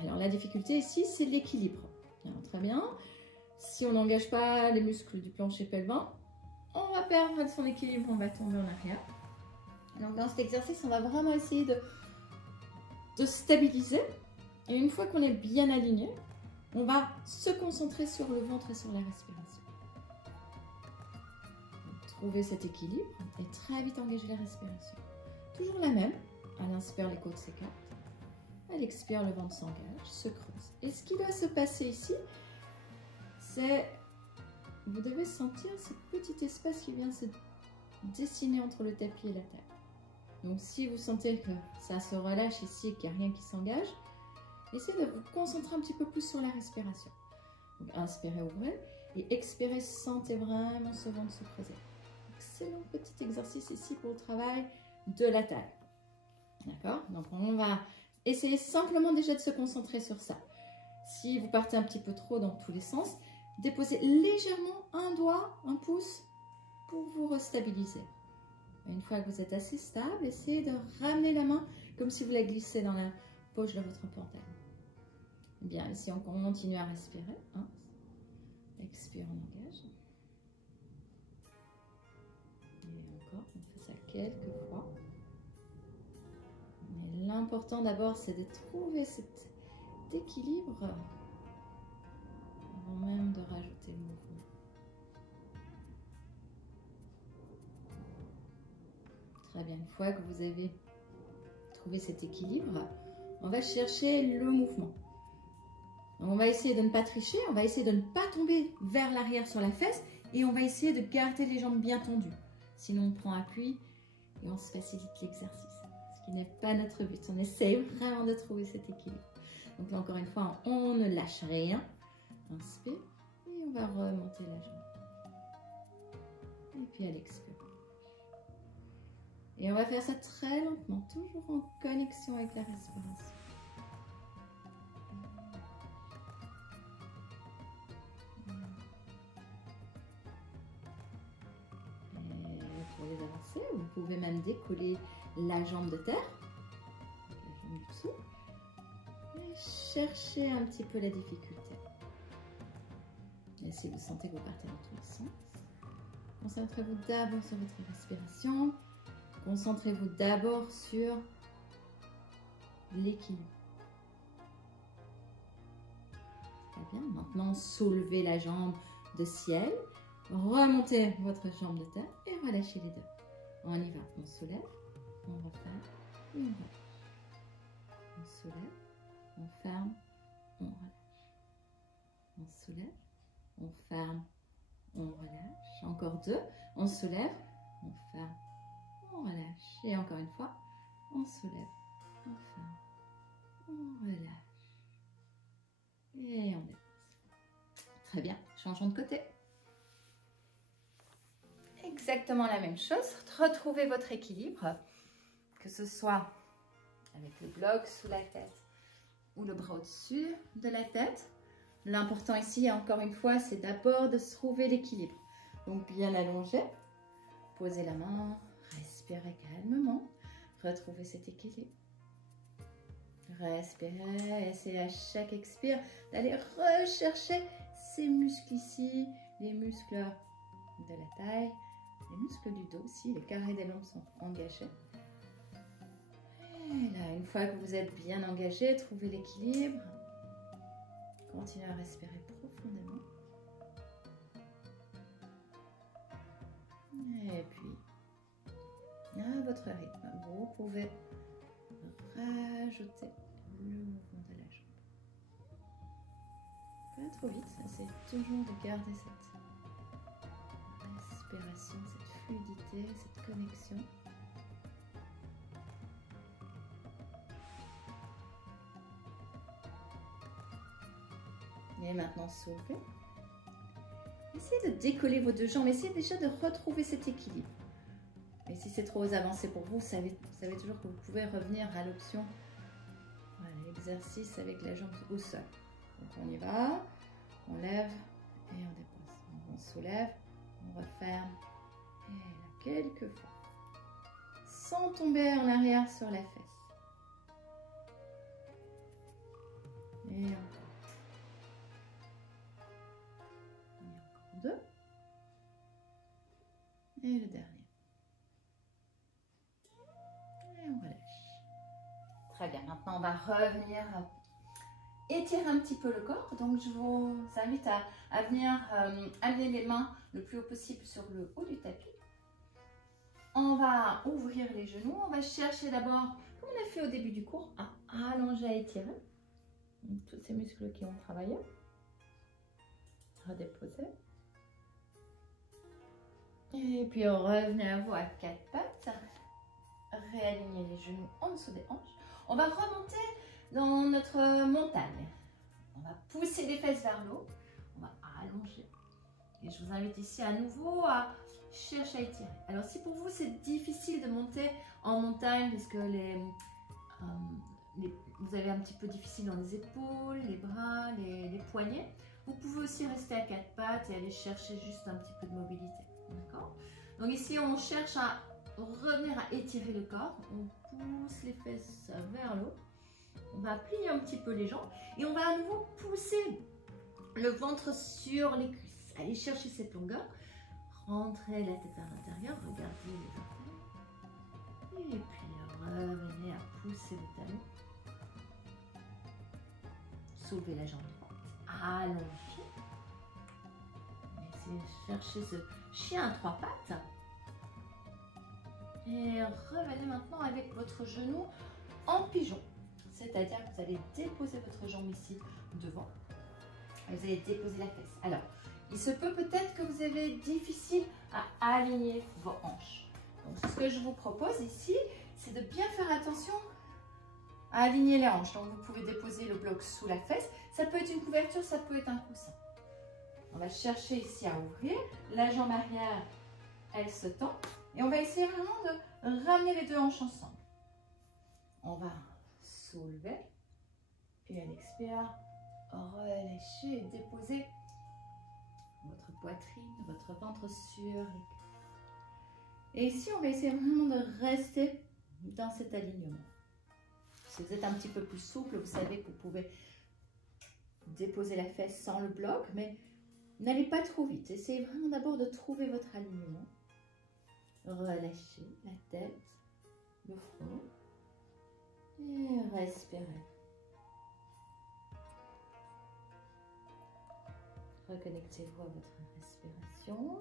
Alors la difficulté ici, c'est l'équilibre. Très bien. Si on n'engage pas les muscles du plancher pelvin, on va perdre son équilibre, on va tomber en arrière. Donc dans cet exercice, on va vraiment essayer de stabiliser. Et une fois qu'on est bien aligné, on va se concentrer sur le ventre et sur la respiration. Donc, trouver cet équilibre et très vite engager la respiration. Toujours la même. À l'inspire, les côtes s'écartent. À l'expire, le ventre s'engage, se creuse. Et ce qui doit se passer ici, c'est vous devez sentir ce petit espace qui vient se dessiner entre le tapis et la table. Donc si vous sentez que ça se relâche ici et qu'il n'y a rien qui s'engage, essayez de vous concentrer un petit peu plus sur la respiration. Donc, inspirez, ouvrez. Et expirez, sentez vraiment ce ventre se creuser. Excellent petit exercice ici pour le travail de la taille. D'accord? Donc, on va essayer simplement déjà de se concentrer sur ça. Si vous partez un petit peu trop dans tous les sens, déposez légèrement un doigt, un pouce pour vous restabiliser. Une fois que vous êtes assez stable, essayez de ramener la main comme si vous la glissez dans la poche de votre pantalon. Bien, ici on continue à respirer. Expire, on engage. Et encore, on fait ça quelques fois. Mais l'important d'abord, c'est de trouver cet équilibre avant même de rajouter le mouvement. Très bien, une fois que vous avez trouvé cet équilibre, on va chercher le mouvement. Donc on va essayer de ne pas tricher, on va essayer de ne pas tomber vers l'arrière sur la fesse et on va essayer de garder les jambes bien tendues. Sinon on prend appui et on se facilite l'exercice, ce qui n'est pas notre but. On essaye vraiment de trouver cet équilibre. Donc là encore une fois, on ne lâche rien. Inspire et on va remonter la jambe. Et puis à l'expire. Et on va faire ça très lentement, toujours en connexion avec la respiration. Et pour les avancer, vous pouvez même décoller la jambe de terre, la jambe du dessous, et chercher un petit peu la difficulté. Et si vous sentez que vous partez dans tous les sens, concentrez-vous d'abord sur votre respiration. Concentrez-vous d'abord sur l'équilibre. Très bien. Maintenant, soulevez la jambe de ciel. Remontez votre jambe de terre et relâchez les deux. On y va. On soulève, on referme et on relâche. On soulève, on ferme, on relâche. On soulève, on ferme, on relâche. Encore deux. On soulève, on ferme. On relâche. Et encore une fois, on soulève, on ferme, on relâche. Et on dépose. Très bien, changeons de côté. Exactement la même chose. Retrouvez votre équilibre, que ce soit avec le bloc sous la tête ou le bras au-dessus de la tête. L'important ici, encore une fois, c'est d'abord de trouver l'équilibre. Donc bien allongé, posez la main. Respirez calmement, retrouvez cet équilibre. Respirez, essayez à chaque expire d'aller rechercher ces muscles ici, les muscles de la taille, les muscles du dos aussi, les carrés des lombes sont engagés. Et là, une fois que vous êtes bien engagé, trouvez l'équilibre. Continuez à respirer profondément. Et puis, à votre rythme, vous pouvez rajouter le mouvement de la jambe. Pas trop vite, essayez toujours de garder cette respiration, cette fluidité, cette connexion. Et maintenant, soulevez. Essayez de décoller vos deux jambes, essayez déjà de retrouver cet équilibre. Et si c'est trop avancé pour vous, vous savez toujours que vous pouvez revenir à l'option, voilà, l'exercice avec la jambe au sol. Donc on y va, on lève et on dépose. Donc on soulève, on referme et là quelques fois, sans tomber en arrière sur la fesse. Et encore. Deux. Et le dernier. Et on relâche. Très bien. Maintenant, on va revenir étirer un petit peu le corps. Donc, je vous invite à venir amener les mains le plus haut possible sur le haut du tapis. On va ouvrir les genoux. On va chercher d'abord, comme on a fait au début du cours, à allonger, à étirer. Donc, tous ces muscles qui ont travaillé. Redéposer. Et puis revenez à vous à quatre pattes. Réalignez les genoux en dessous des hanches. On va remonter dans notre montagne. On va pousser les fesses vers le haut. On va allonger. Et je vous invite ici à nouveau à chercher à étirer. Alors si pour vous c'est difficile de monter en montagne parce que vous avez un petit peu difficile dans les épaules, les bras, les poignets, vous pouvez aussi rester à quatre pattes et aller chercher juste un petit peu de mobilité. D'accord? Donc ici, on cherche à revenir à étirer le corps. On pousse les fesses vers le haut. On va plier un petit peu les jambes et on va à nouveau pousser le ventre sur les cuisses. Allez chercher cette longueur. Rentrez la tête vers l'intérieur. Regardez les orteils. Et puis revenez à pousser le talon. Soulevez la jambe droite. Allongez. Essayez de chercher ce chien à 3 pattes. Et revenez maintenant avec votre genou en pigeon. C'est-à-dire que vous allez déposer votre jambe ici devant. Vous allez déposer la fesse. Alors, il se peut peut-être que vous avez difficile à aligner vos hanches. Donc, ce que je vous propose ici, c'est de bien faire attention à aligner les hanches. Donc, vous pouvez déposer le bloc sous la fesse. Ça peut être une couverture, ça peut être un coussin. On va chercher ici à ouvrir. La jambe arrière, elle se tend. Et on va essayer vraiment de ramener les deux hanches ensemble. On va soulever. Et à l'expire, relâchez et déposez votre poitrine, votre ventre sur les cuisses. Et ici, on va essayer vraiment de rester dans cet alignement. Si vous êtes un petit peu plus souple, vous savez que vous pouvez déposer la fesse sans le bloc, mais n'allez pas trop vite. Essayez vraiment d'abord de trouver votre alignement. Relâchez la tête, le front et respirez. Reconnectez-vous à votre respiration.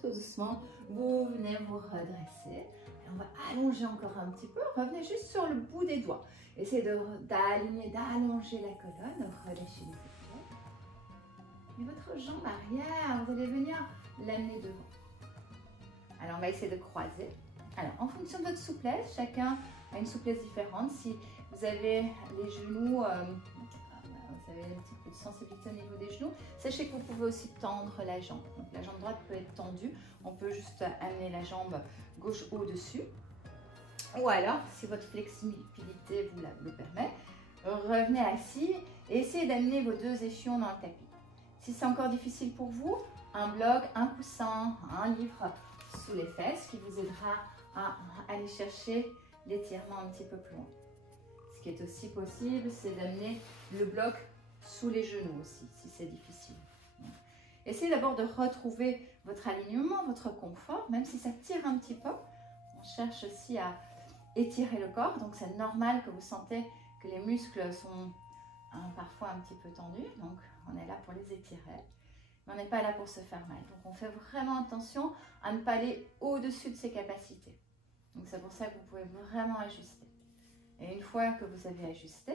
Tout doucement, vous venez vous redresser. Et on va allonger encore un petit peu. Revenez juste sur le bout des doigts. Essayez d'aligner, d'allonger la colonne. Relâchez les épaules. Et votre jambe arrière, vous allez venir l'amener devant. Alors, on va essayer de croiser. Alors, en fonction de votre souplesse, chacun a une souplesse différente. Si vous avez les genoux, vous avez un petit peu de sensibilité au niveau des genoux, sachez que vous pouvez aussi tendre la jambe. Donc, la jambe droite peut être tendue. On peut juste amener la jambe gauche au-dessus. Ou alors, si votre flexibilité vous le permet, revenez assis et essayez d'amener vos deux échions dans le tapis. Si c'est encore difficile pour vous, un bloc, un coussin, un livre sous les fesses qui vous aidera à aller chercher l'étirement un petit peu plus loin. Ce qui est aussi possible, c'est d'amener le bloc sous les genoux aussi, si c'est difficile. Essayez d'abord de retrouver votre alignement, votre confort, même si ça tire un petit peu. On cherche aussi à étirer le corps, donc c'est normal que vous sentez que les muscles sont parfois un petit peu tendus, donc on est là pour les étirer. Mais on n'est pas là pour se faire mal. Donc on fait vraiment attention à ne pas aller au-dessus de ses capacités. Donc c'est pour ça que vous pouvez vraiment ajuster. Et une fois que vous avez ajusté,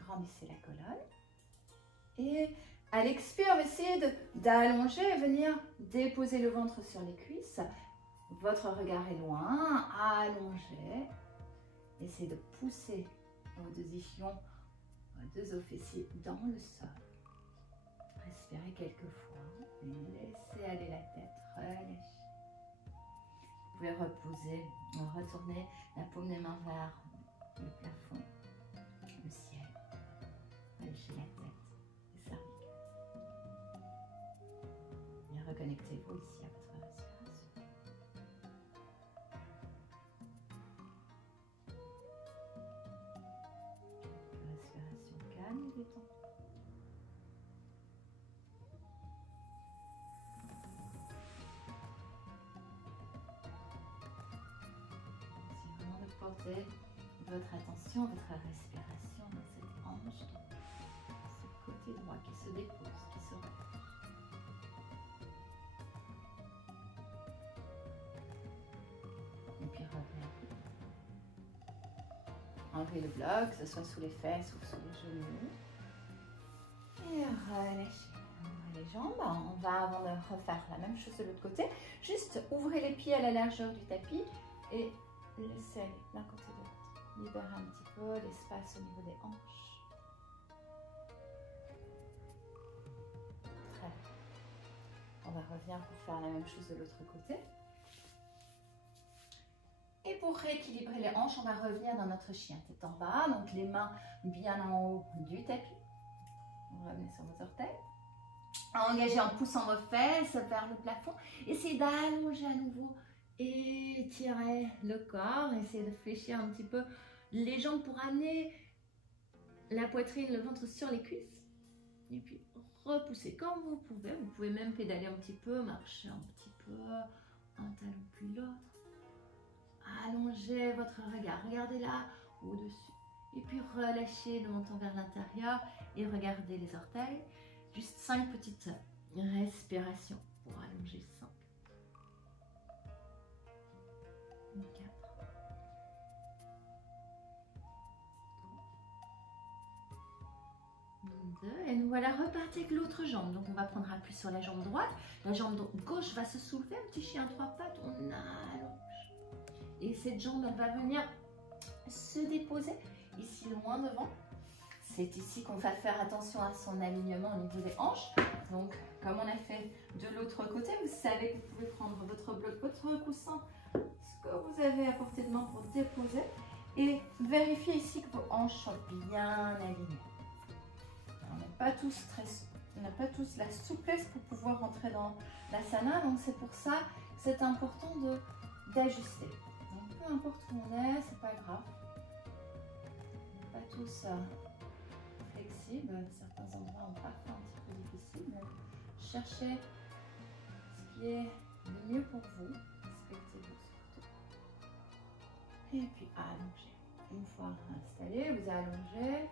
grandissez la colonne. Et à l'expire, essayez d'allonger et venir déposer le ventre sur les cuisses. Votre regard est loin, allongez. Essayez de pousser vos deux ischions, vos deux os fessiers dans le sol. Respirez quelques fois et laissez aller la tête, relâchez. Vous pouvez reposer, retourner la paume des mains vers le plafond, le ciel. Relâchez la tête et cervicale. Et reconnectez-vous ici à votre respiration. Respiration calme et détendue. Portez votre attention, votre respiration dans cette hanche, ce côté droit qui se dépose, qui se relâche. Et puis revenez. Enlevez le bloc, que ce soit sous les fesses ou sous les genoux. Et relâchez les jambes. On va, avant de refaire la même chose de l'autre côté, juste ouvrez les pieds à la largeur du tapis et laissez aller d'un côté de l'autre. Libérez un petit peu l'espace au niveau des hanches. Très bien. On va revenir pour faire la même chose de l'autre côté. Et pour rééquilibrer les hanches, on va revenir dans notre chien tête en bas. Donc les mains bien en haut du tapis. Vous revenez sur vos orteils. Engagez en poussant vos fesses vers le plafond. Essayez d'allonger à nouveau. Étirez le corps. Essayez de fléchir un petit peu les jambes pour amener la poitrine, le ventre sur les cuisses. Et puis repoussez comme vous pouvez. Vous pouvez même pédaler un petit peu, marcher un petit peu, un talon puis l'autre. Allongez votre regard, regardez là au-dessus. Et puis relâchez le menton vers l'intérieur et regardez les orteils. Juste 5 petites respirations pour allonger 5. 4. 2. Et nous voilà repartis avec l'autre jambe. Donc on va prendre appui sur la jambe droite. La jambe gauche va se soulever, un petit chien à 3 pattes. On allonge. Et cette jambe, elle va venir se déposer ici loin devant. C'est ici qu'on va faire attention à son alignement au niveau des hanches. Donc, comme on a fait de l'autre côté, vous savez que vous pouvez prendre votre bloc, votre coussin, ce que vous avez à portée de main pour déposer. Et vérifiez ici que vos hanches soient bien alignées. On n'a pas tous la souplesse pour pouvoir rentrer dans l'asana. Donc, c'est pour ça que c'est important d'ajuster. Peu importe où on est, c'est pas grave. On n'est pas tous flexibles. Certains endroits ont parfois un petit peu difficile. Mais cherchez ce qui est le mieux pour vous. Respectez-vous surtout. Et puis allongez. Une fois installé, vous allongez,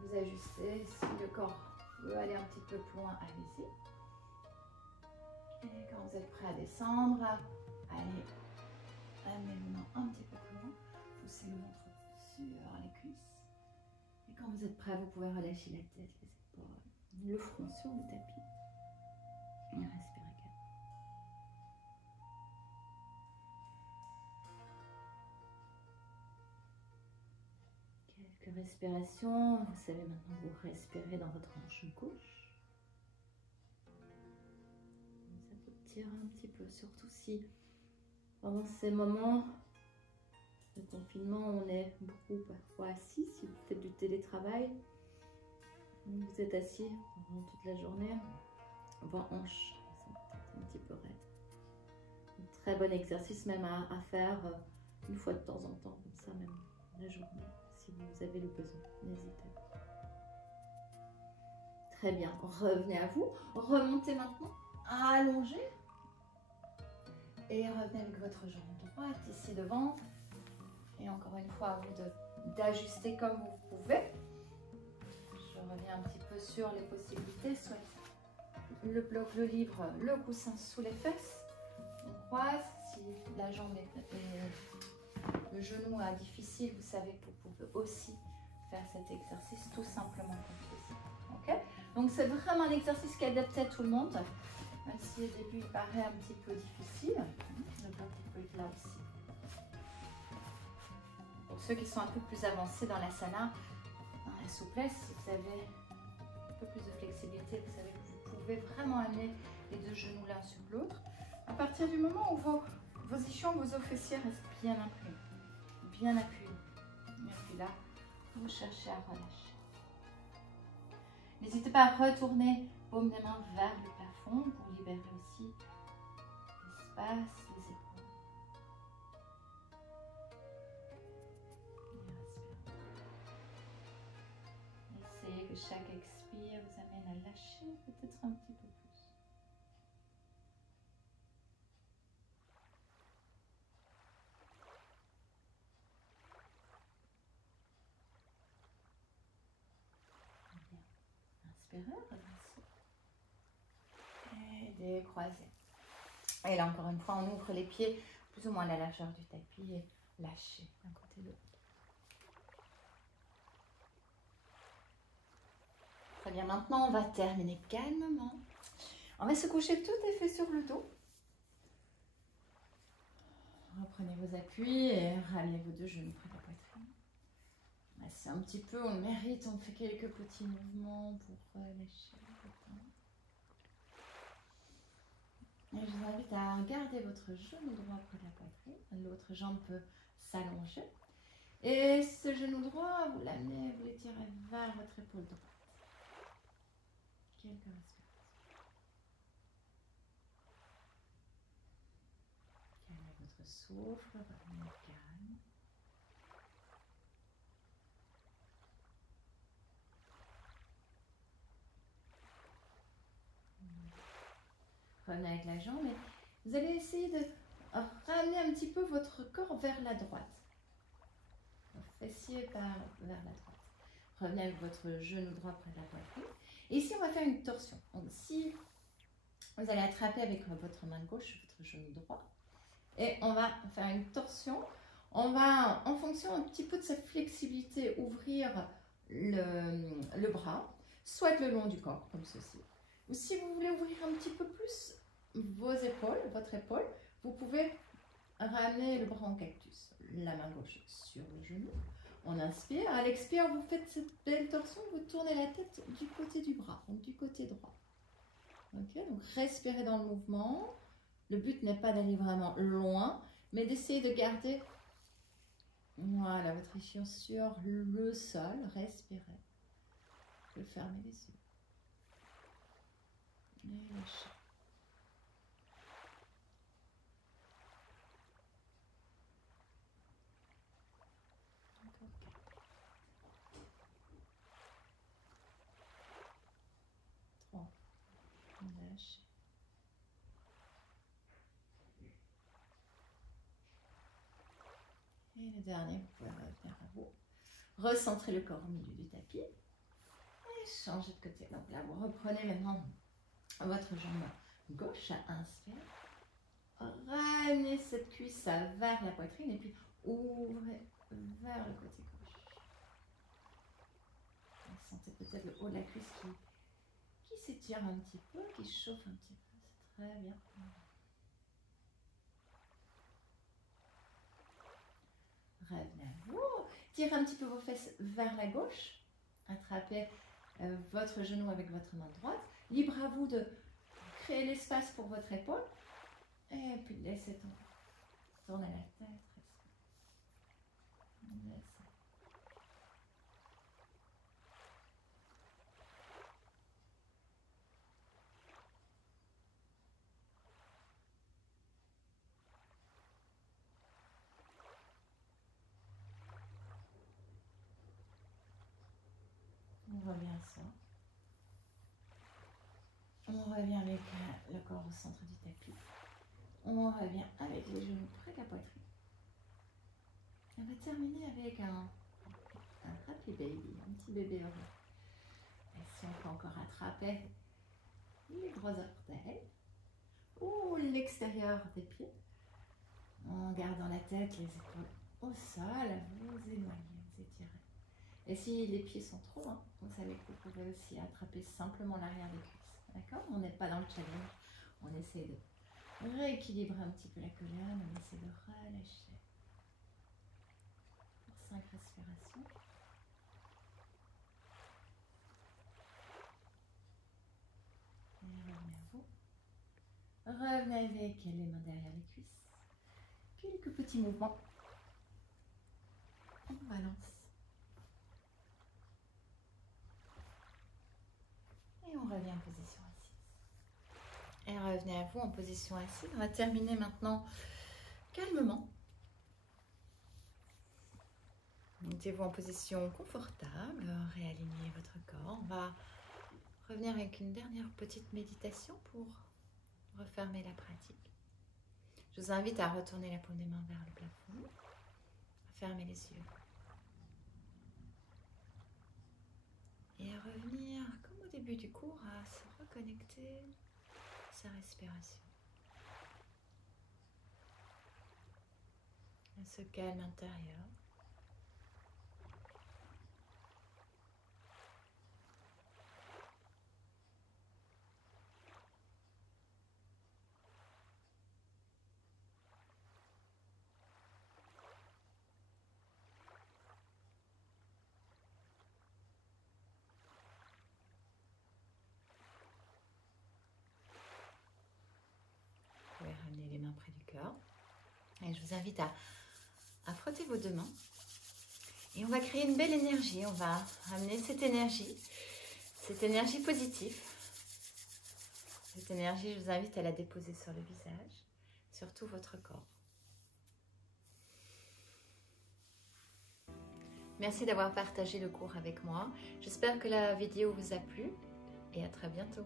vous ajustez. Si le corps veut aller un petit peu plus loin, allez-y. Et quand vous êtes prêt à descendre, allez. Amenez vos mains un petit peu plus loin, poussez le ventre sur les cuisses. Et quand vous êtes prêt, vous pouvez relâcher la tête, les épaules, le front sur le tapis. Et respirez calme. Quelques respirations. Vous savez maintenant vous respirez dans votre hanche gauche. Ça peut tirer un petit peu, surtout si pendant ces moments de confinement, on est beaucoup parfois assis. Si vous faites du télétravail, vous êtes assis pendant toute la journée, vos hanches sont peut-être un petit peu raides. Un très bon exercice même à faire une fois de temps en temps, comme ça, même la journée, si vous avez le besoin, n'hésitez pas. Très bien, revenez à vous, remontez maintenant, allongez. Et revenez avec votre jambe droite ici devant. Et encore une fois, à vous d'ajuster comme vous pouvez. Je reviens un petit peu sur les possibilités. Soit le bloc, le livre, le coussin sous les fesses. On croise. Si la jambe et le genou est difficile, vous savez que vous pouvez aussi faire cet exercice tout simplement comme ceci. Okay? Donc c'est vraiment un exercice qui est adapté à tout le monde. Même si au début il paraît un petit peu difficile, le bloc peut être là aussi. Pour ceux qui sont un peu plus avancés dans l'asana, dans la souplesse, si vous avez un peu plus de flexibilité, vous savez que vous pouvez vraiment amener les deux genoux l'un sur l'autre. À partir du moment où vos ischions, vos os fessiers restent bien appuyés. Bien appuyés. Et puis là, vous cherchez à relâcher. N'hésitez pas à retourner paume des mains vers le plafond pour libérer aussi l'espace, les épaules. Et essayez que chaque expire vous amène à lâcher peut-être un petit peu plus. Inspirez, redressez. Et décroisez. Et là, encore une fois, on ouvre les pieds plus ou moins à la largeur du tapis et lâchez d'un côté de l'autre. Très bien, maintenant, on va terminer calmement. On va se coucher tout à fait sur le dos. Reprenez vos appuis et ramenez vos deux genoux près de la poitrine. C'est un petit peu, on le mérite, on fait quelques petits mouvements pour relâcher. Et je vous invite à garder votre genou droit près de la poitrine. L'autre jambe peut s'allonger. Et ce genou droit, vous l'amenez, vous l'étirez vers votre épaule droite. Quelques respirations. Calmez votre souffle, revenez au calme. Revenez avec la jambe et vous allez essayer de ramener un petit peu votre corps vers la droite. Fessier vers la droite. Revenez avec votre genou droit près de la poitrine. Et ici, on va faire une torsion. Donc, si vous allez attraper avec votre main gauche votre genou droit, et on va faire une torsion. On va, en fonction un petit peu de sa flexibilité, ouvrir le bras, soit le long du corps, comme ceci. Ou si vous voulez ouvrir un petit peu plus vos épaules, votre épaule, vous pouvez ramener le bras en cactus. La main gauche sur le genou. On inspire. À l'expire, vous faites cette belle torsion. Vous tournez la tête du côté du bras, donc du côté droit. Ok, donc respirez dans le mouvement. Le but n'est pas d'aller vraiment loin, mais d'essayer de garder voilà, votre ischion sur le sol. Respirez. Vous pouvez fermer les yeux. Et lâchez. Encore 4. 3. Lâchez. Et le dernier, vous pouvez revenir à vous. Recentrez le corps au milieu du tapis. Et changez de côté. Donc là, vous reprenez maintenant votre jambe gauche. Inspire. Ramenez cette cuisse vers la poitrine et puis ouvrez vers le côté gauche. Vous sentez peut-être le haut de la cuisse qui s'étire un petit peu, qui chauffe un petit peu. C'est très bien. Revenez à vous. Tirez un petit peu vos fesses vers la gauche. Attrapez votre genou avec votre main droite. Libre à vous de créer l'espace pour votre épaule. Et puis laissez tomber. Tournez la tête. Laissez. On revient à ça. On revient avec le corps au centre du tapis. On revient avec les genoux près de la poitrine. On va terminer avec un happy baby, un petit bébé heureux. Et si on peut encore attraper les gros orteils ou l'extérieur des pieds, en gardant la tête, les épaules au sol, vous éloignez, vous étirez. Et si les pieds sont trop loin, vous savez que vous pouvez aussi attraper simplement l'arrière des cuisses. D'accord? On n'est pas dans le challenge. On essaie de rééquilibrer un petit peu la colonne. On essaie de relâcher. Pour 5 respirations. Et revenez à vous. Revenez avec les mains derrière les cuisses. Quelques petits mouvements. On balance. Et on revient en position assise. Et revenez à vous en position assise. On va terminer maintenant calmement. Mettez-vous en position confortable, réalignez votre corps. On va revenir avec une dernière petite méditation pour refermer la pratique. Je vous invite à retourner la paume des mains vers le plafond, à fermer les yeux et à revenir, comme au début du cours, à se reconnecter à sa respiration, à ce calme intérieur. près du cœur. Et je vous invite à frotter vos deux mains. Et on va créer une belle énergie. On va amener cette énergie positive. Cette énergie, je vous invite à la déposer sur le visage, sur tout votre corps. Merci d'avoir partagé le cours avec moi. J'espère que la vidéo vous a plu et à très bientôt.